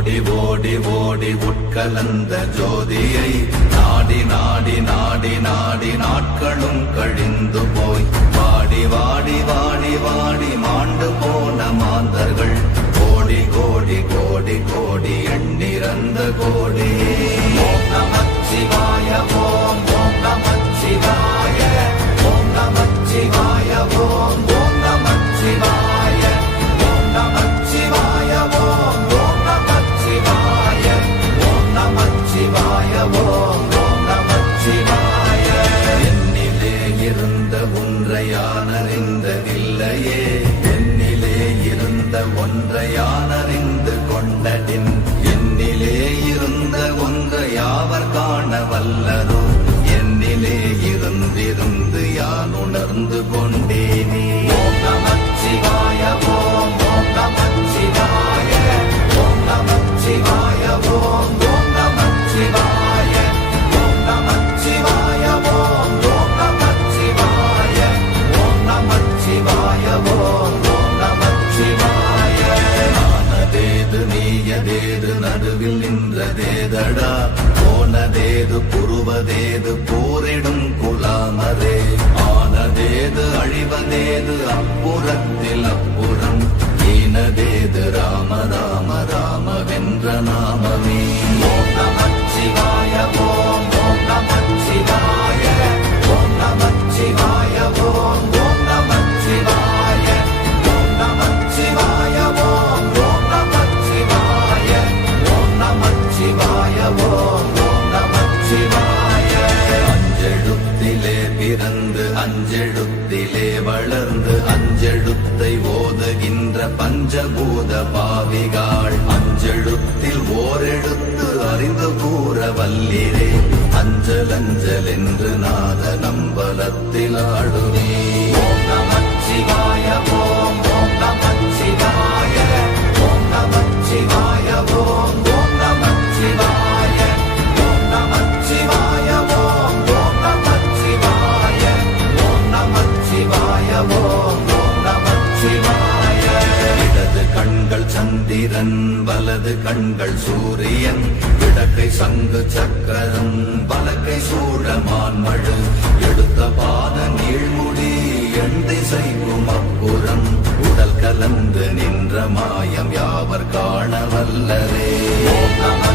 ஓடி ஓடி ஓடி உட்கலந்த ஜோதியை நாடி நாடி நாடி நாடி நாட்களும் கழிந்து போய் வாடி வாடி வாடி வாடி மாண்டு போன மாந்தர்கள் கோடி கோடி கோடி கோடி எண்ணிறந்த கோடி. ஓம் நமச்சிவாய ஓம் ஓம் நமச்சிவாய ஓம் நமச்சிவாய ஓம் ஓம் நமச்சிவாய ஓம் நமச்சிவாய ஓம் ஓம் நமச்சிவாய ஓம் நமச்சிவாய ஓம் ஓம் நமச்சிவாய. என்னிலே இருந்த ஒன்றை யான் அறிந்ததில்லையே, என்னிலே இருந்த ஒன்றை யான் அறிந்து கொண்டடின், என்னிலே இருந்த ஒன்றை யாவர் காண வல்லரோ, என்னிலே இருந்திருந்து யான் உணர்ந்து கொண்டேனே. ஓம் நமச்சிவாய ஓம் ஓம் நமச்சிவாய ஓம் நமச்சிவாய ஓம் ஓம் நமச்சிவாய ஓம் நமச்சிவாய ஓம் ஓம் நமச்சிவாய ஓம் நமச்சிவாய ஓம் ஓம் நமச்சிவாய. ஆனதேது நீயதேது நடுவில் நின்றதேதடா, போனதேது புருவதேது போரிடும் குலாமரே, ஆனதேது அழிவதேது அப்புறத்தில் அப்புறம், ஈனதேது ராம ராம ராம வென்ற நாமமே. ஓம் நமச்சிவாய ஓம் ஓம் நமச்சிவாய ஓம் நமச்சிவாய ஓம் ஓம் நமச்சிவாய ஓம் நமச்சிவாய ஓம் ஓம் நமச்சிவாய ஓம் நமச்சிவாய ஓம் ஓம் நமச்சிவாய. அஞ்செழுத்திலே பிறந்து அஞ்செழுத்திலே வளர்ந்து அஞ்செழுத்தை ஓதுகின்ற பஞ்சபூத பாவிகாள், அஞ்செழுத்தில் ஓரெழுத்து அறிந்து கூற வல்லிரே, அஞ்சல் அஞ்சல் என்று நாத நம்பலத்தில் ஆடுவே. ஓம் நமச்சிவாய ஓம் ஓம் நமச்சிவாய ஓம் நமச்சிவாய ஓம் ஓம் நமச்சிவாய ஓம் நமச்சிவாய ஓம் ஓம் நமச்சிவாய ஓம் நமச்சிவாய ஓம் ஓம் நமச்சிவாய. இடது கண்கள் சந்திரன் வலது கண்கள் சூரியன், இடக்கை சங்கு சக்கரம் வலக்கை சூழமான்மழு, எடுத்த பாத நீழ்முடி எண் திசைக்கும் அப்புறம், உடல் கலந்து நின்ற மாயம் யாவர் காண வல்லரே. ஓம் நம